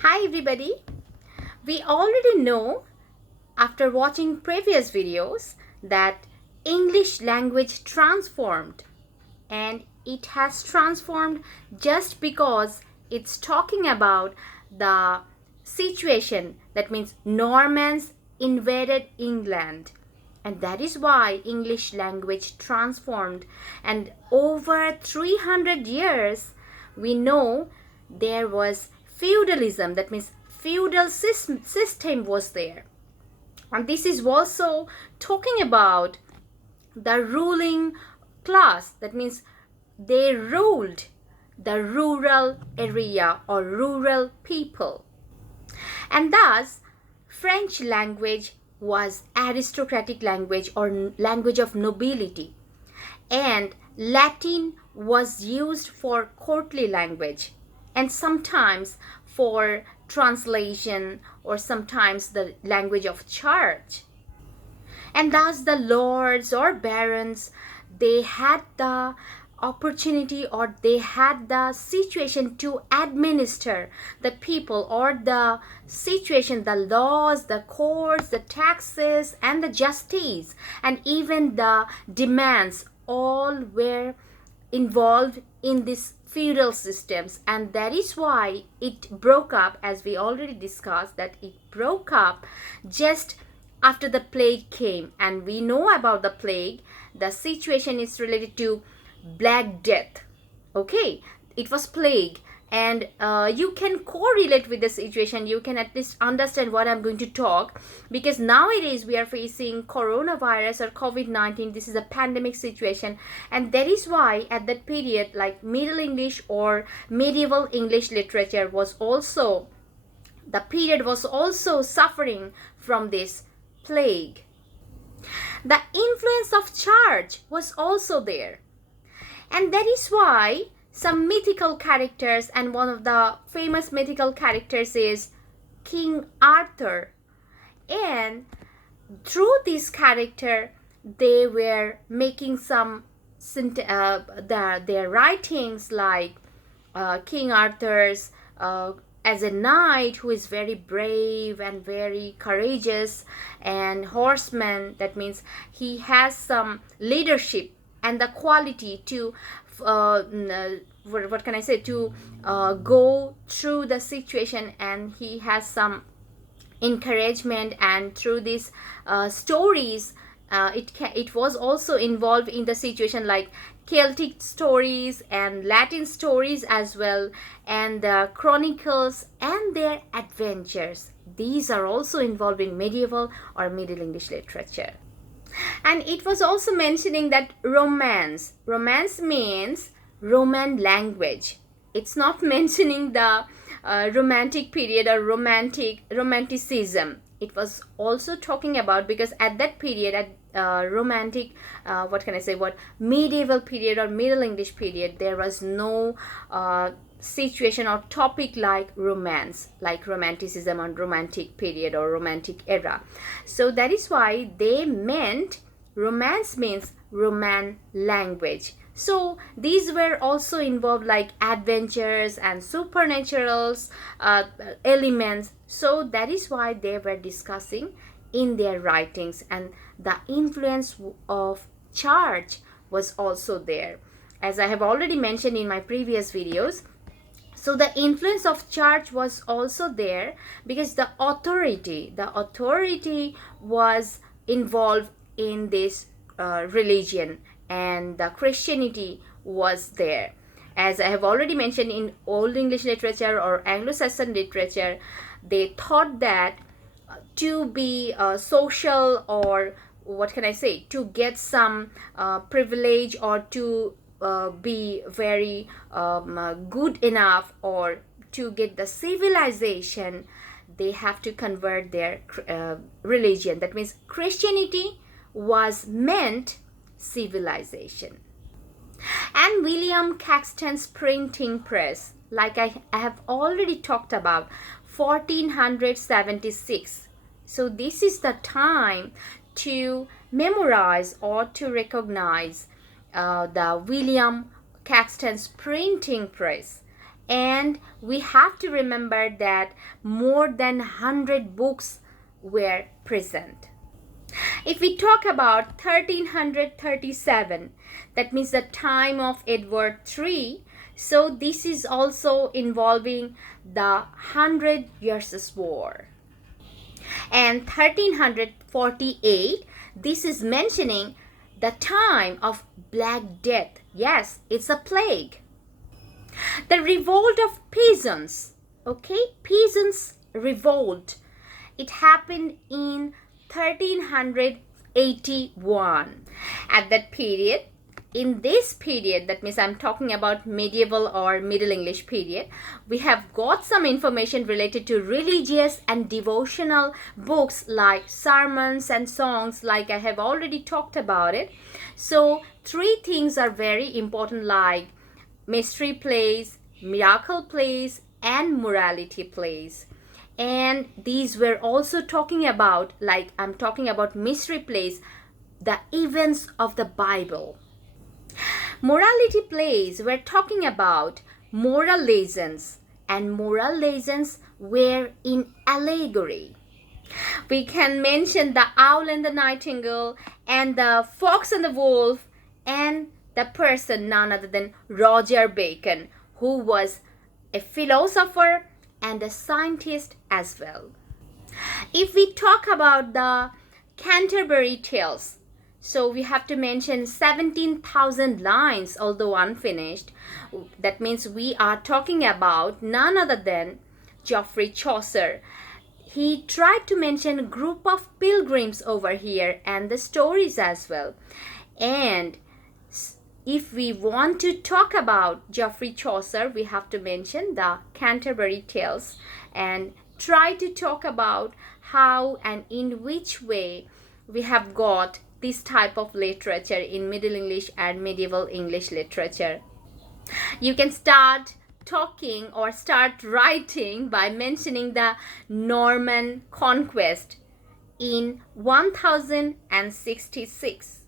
Hi everybody. We already know after watching previous videos that English language transformed, and it has transformed just because it's talking about the situation, that means Normans invaded England, and that is why English language transformed. And over 300 years we know there was feudalism, that means feudal system was there. And this is also talking about the ruling class, that means they ruled the rural area or rural people. And thus French language was aristocratic language or language of nobility, and Latin was used for courtly language, and sometimes for translation, or sometimes the language of church. And thus the lords or barons, they had the opportunity or they had the situation to administer the people or the situation, the laws, the courts, the taxes, and the justice, and even the demands, all were involved in these feudal systems. And that is why it broke up, as we already discussed, that it broke up just after the plague came. And we know about the plague, the situation is related to Black Death. Okay, it was plague, and you can correlate with the situation. You can at least understand what I'm going to talk, because nowadays we are facing coronavirus or COVID-19. This is a pandemic situation, and that is why at that period, like Middle English or medieval English literature was also, the period was also suffering from this plague. The influence of church was also there, and that is why some mythical characters, and one of the famous mythical characters is King Arthur. And through this character, they were making some their writings, like King Arthur's as a knight who is very brave and very courageous, and horseman, that means he has some leadership and the quality to what can I say, to go through the situation, and he has some encouragement. And through these stories, it was also involved in the situation like Celtic stories and Latin stories as well, and the chronicles and their adventures. These are also involved in medieval or Middle English literature. And it was also mentioning that romance means Roman language. It's not mentioning the romantic period or romanticism. It was also talking about, because at that period, at romantic what can I say, what medieval period or Middle English period, there was no situation or topic like romance, like romanticism or romantic period or romantic era. So that is why they meant romance means Roman language. So these were also involved like adventures and supernatural elements. So that is why they were discussing in their writings, and the influence of church was also there, as I have already mentioned in my previous videos. So the influence of church was also there, because the authority was involved in this religion, and the Christianity was there. As I have already mentioned, in Old English literature or Anglo-Saxon literature, they thought that to be social, or what can I say, to get some privilege, or to be very good enough, or to get the civilization, they have to convert their religion. That means Christianity was meant civilization. And William Caxton's printing press, like I have already talked about, 1476. So this is the time to memorize or to recognize the William Caxton's printing press. And we have to remember that more than 100 books were present. If we talk about 1337, that means the time of Edward III, so this is also involving the 100 Years' War. And 1348, this is mentioning the time of Black Death. Yes, it's a plague. The revolt of peasants, Peasants Revolt. It happened in 1381. At that period, in this period, that means I'm talking about medieval or Middle English period, we have got some information related to religious and devotional books like sermons and songs, like I have already talked about it. So 3 things are very important, like mystery plays, miracle plays, and morality plays. And these were also talking about, like I'm talking about mystery plays, the events of the Bible. Morality plays were talking about moral lessons, and moral lessons were in allegory. We can mention the Owl and the Nightingale, and the Fox and the Wolf, and the person none other than Roger Bacon, who was a philosopher and a scientist as well. If we talk about the Canterbury Tales, so we have to mention 17,000 lines, although unfinished. That means we are talking about none other than Geoffrey Chaucer. He tried to mention a group of pilgrims over here and the stories as well. And if we want to talk about Geoffrey Chaucer, we have to mention the Canterbury Tales and try to talk about how and in which way we have got this type of literature in Middle English and medieval English literature. You can start talking or start writing by mentioning the Norman Conquest in 1066.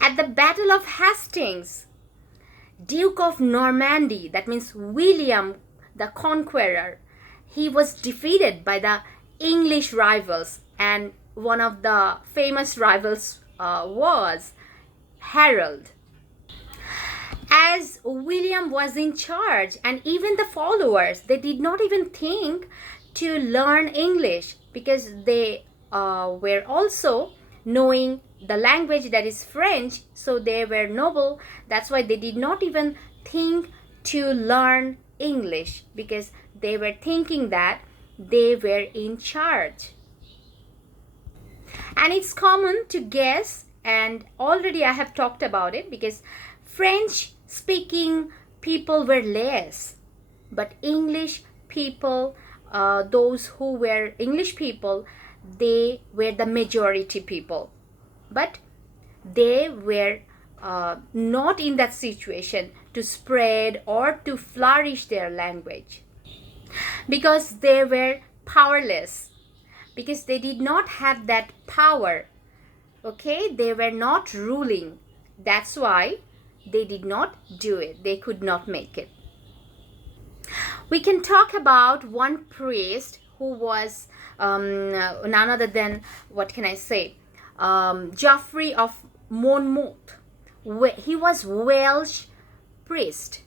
At the Battle of Hastings, Duke of Normandy, that means William the Conqueror, he was defeated by the English rivals, and one of the famous rivals was Harold. As William was in charge, and even the followers, they did not even think to learn English, because they were also knowing the language that is French, so they were noble. That's why they did not even think to learn English, because they were thinking that they were in charge. And it's common to guess, and already I have talked about it, because French speaking people were less, but English people, those who were English people, they were the majority people, but they were not in that situation to spread or to flourish their language, because they were powerless, because they did not have that power. They were not ruling. That's why they did not do it. They could not make it. We can talk about one priest who was none other than, Geoffrey of Monmouth. He was Welsh priest,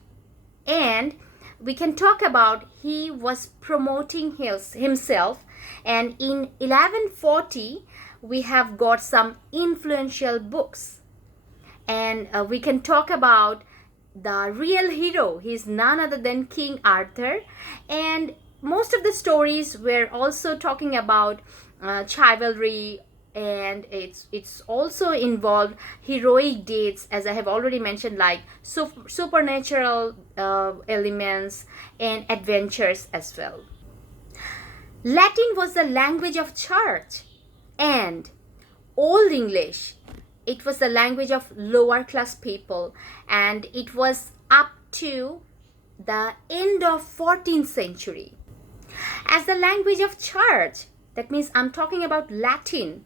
and we can talk about he was promoting himself, and in 1140 we have got some influential books, and we can talk about the real hero. He's none other than King Arthur, and most of the stories were also talking about chivalry, and it's also involved heroic deeds, as I have already mentioned, like supernatural elements and adventures as well. Latin was the language of church, and Old English, it was the language of lower class people, and it was up to the end of 14th century. As the language of church, that means I'm talking about Latin.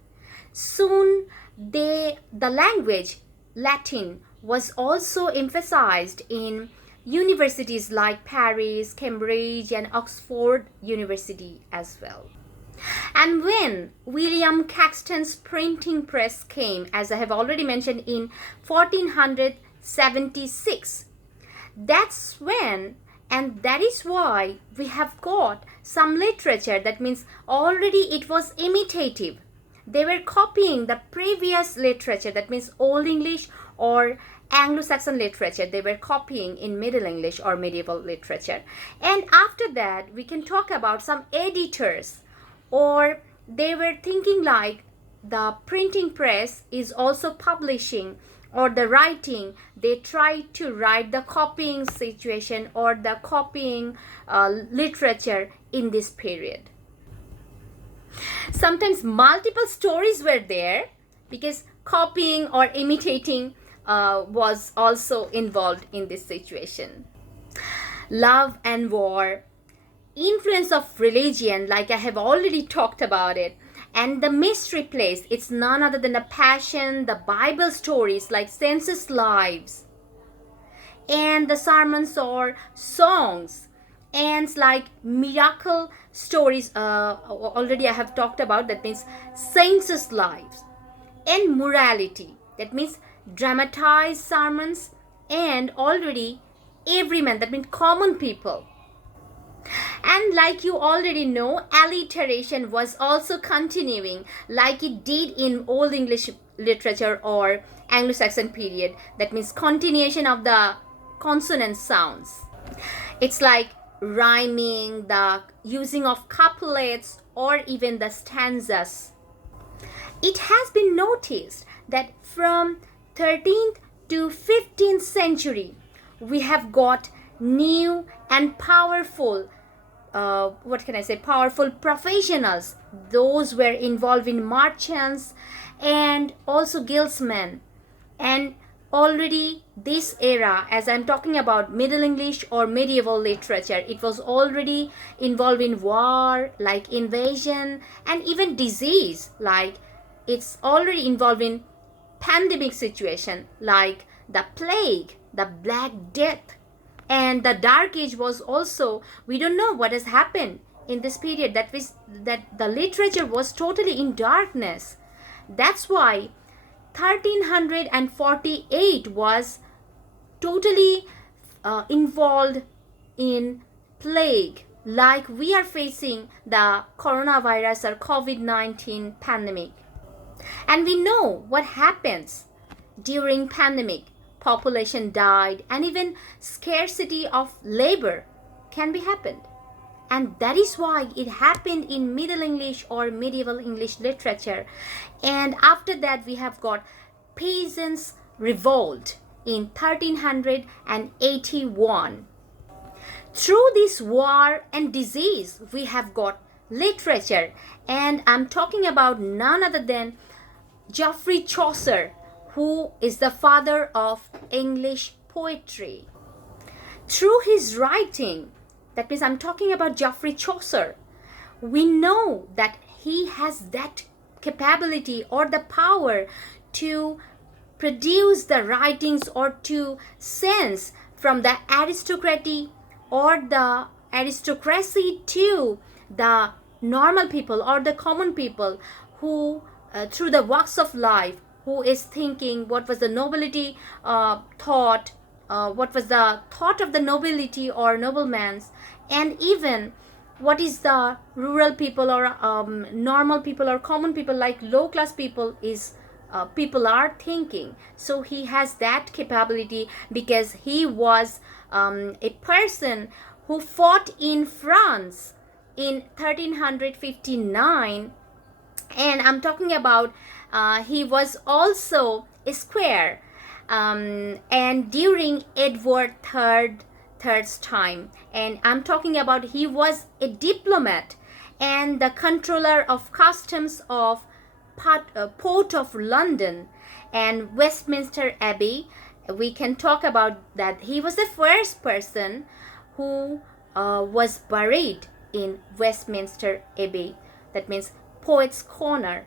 Soon the language Latin was also emphasized in universities like Paris, Cambridge, and Oxford University as well. And when William Caxton's printing press came, as I have already mentioned, in 1476, that's when, and that is why we have got some literature, that means already it was imitative. They were copying the previous literature, that means Old English or Anglo-Saxon literature. They were copying in Middle English or medieval literature. And after that, we can talk about some editors, or they were thinking like the printing press is also publishing, or the writing, they try to write the copying situation or the copying literature in this period. Sometimes multiple stories were there because copying or imitating was also involved in this situation. Love and war, influence of religion, like I have already talked about it, and the mystery place, it's none other than the Passion, the Bible stories like census lives, and the sermons or songs, and like miracle stories, already I have talked about, that means saints' lives, and morality, that means dramatized sermons, and already everyman, that means common people. And like you already know, alliteration was also continuing like it did in Old English literature or Anglo-Saxon period. That means continuation of the consonant sounds. It's like rhyming, the using of couplets, or even the stanzas. It has been noticed that from 13th to 15th century, we have got new and powerful powerful professionals. Those were involved in merchants and also guildsmen. And already this era, as I'm talking about Middle English or medieval literature, it was already involved in war, like invasion, and even disease, like it's already involved in pandemic situation, like the plague, the Black Death. And the Dark Age was also, we don't know what has happened in this period, that the literature was totally in darkness. That's why 1348 was totally involved in plague, like we are facing the coronavirus or COVID-19 pandemic. And we know what happens during pandemic. Population died, and even scarcity of labor can be happened. And that is why it happened in Middle English or medieval English literature. And after that, we have got Peasants Revolt in 1381. Through this war and disease, we have got literature, and I'm talking about none other than Geoffrey Chaucer, who is the father of English poetry. Through his writing, that means I'm talking about Geoffrey Chaucer, we know that he has that capability or the power to produce the writings or to sense from the aristocracy or the aristocracy to the normal people or the common people who through the walks of life, who is thinking what was the nobility thought, what was the thought of the nobility or nobleman's, and even what is the rural people or normal people or common people, like low class people is people are thinking. So he has that capability because he was a person who fought in France in 1359, and I'm talking about he was also a squire, and during Edward III's time, and I'm talking about he was a diplomat and the controller of customs of Port of London and Westminster Abbey. We can talk about that. He was the first person who was buried in Westminster Abbey. That means Poets' Corner.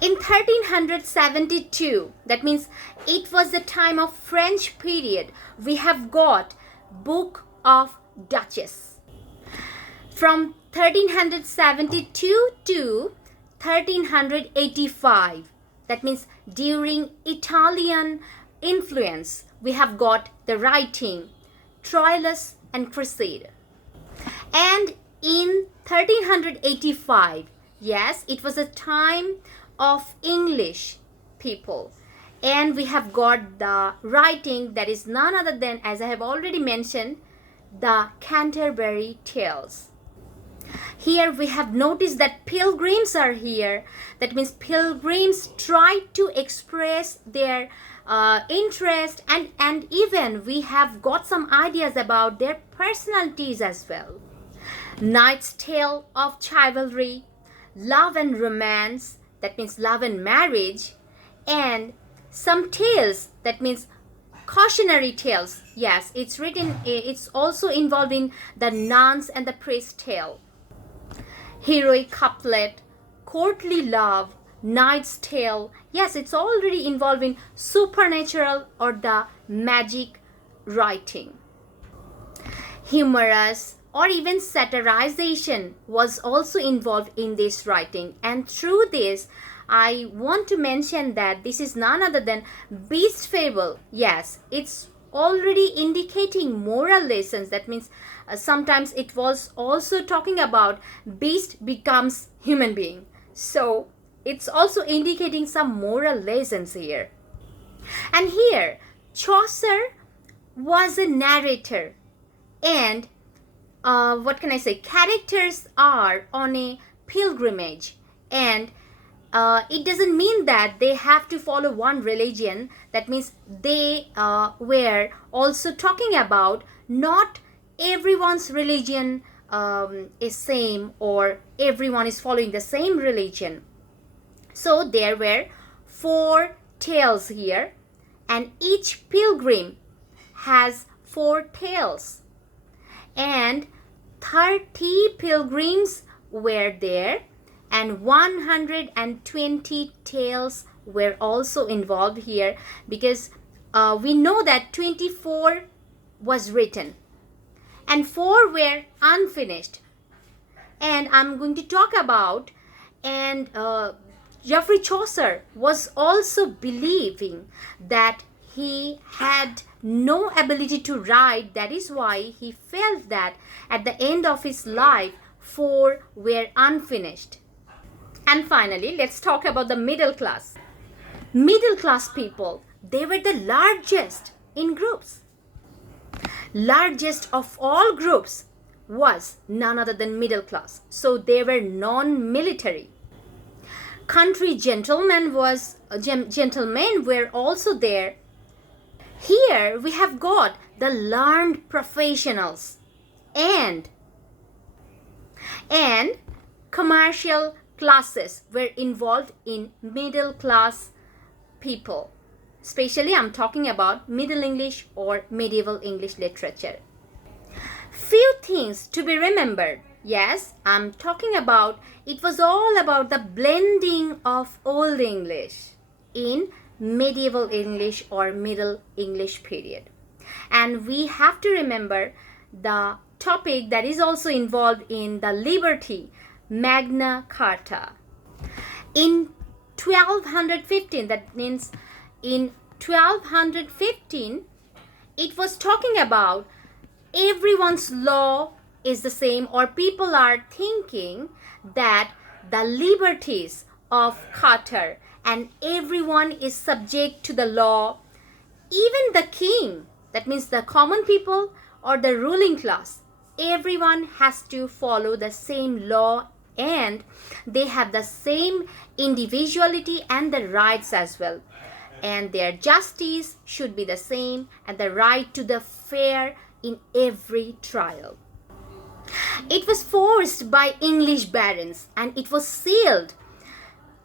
In 1372, that means it was the time of French period, we have got Book of Duchess. From 1372 to 1385, that means during Italian influence, we have got the writing Troilus and Cressida. And in 1385, yes, it was a time of English people, and we have got the writing that is none other than, as I have already mentioned, the Canterbury Tales. Here we have noticed that pilgrims are here. That means pilgrims try to express their interest, and even we have got some ideas about their personalities as well. Knight's Tale of Chivalry, Love and Romance, that means love and marriage, and some tales, that means cautionary tales. Yes, it's also involved in the nuns and the priest tale. Heroic couplet, courtly love, knight's tale. Yes, it's already involved in supernatural or the magic writing. Humorous or even satirization was also involved in this writing, and through this I want to mention that this is none other than beast fable. Yes, it's already indicating moral lessons. That means sometimes it was also talking about beast becomes human being. So it's also indicating some moral lessons here. And here Chaucer was a narrator, and what can I say, characters are on a pilgrimage, and it doesn't mean that they have to follow one religion. That means they were also talking about not everyone's religion is same, or everyone is following the same religion. So there were 4 tales here, and each pilgrim has 4 tales, and 30 pilgrims were there, and 120 tales were also involved here, because we know that 24 was written and 4 were unfinished. And I'm going to talk about, and Geoffrey Chaucer was also believing that he had no ability to write. That is why he felt that at the end of his life 4 were unfinished. And finally, let's talk about the middle class. Middle class people, they were the largest in groups. Largest of all groups was none other than middle class. So they were non-military. Country gentlemen were also there. Here we have got the learned professionals and commercial classes were involved in middle class people. Especially I'm talking about Middle English or medieval English literature. Few things to be remembered. Yes, I'm talking about, it was all about the blending of Old English in medieval English or Middle English period. And we have to remember the topic that is also involved in the liberty, Magna Carta. In 1215, that means in 1215, it was talking about everyone's law is the same, or people are thinking that the liberties of Carta and everyone is subject to the law, even the king, that means the common people or the ruling class, everyone has to follow the same law, and they have the same individuality and the rights as well, and their justice should be the same, and the right to the fair in every trial. It was forced by English barons, and it was sealed,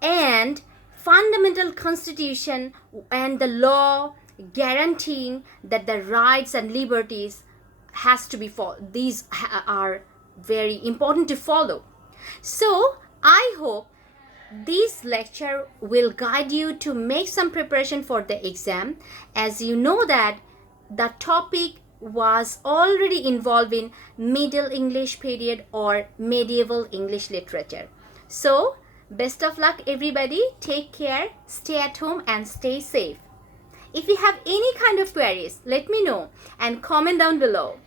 and fundamental constitution and the law guaranteeing that the rights and liberties has to be followed. These are very important to follow. So I hope this lecture will guide you to make some preparation for the exam, as you know that the topic was already involved in Middle English period or medieval English literature. So, best of luck everybody. Take care, stay at home and stay safe. If you have any kind of queries, let me know and comment down below.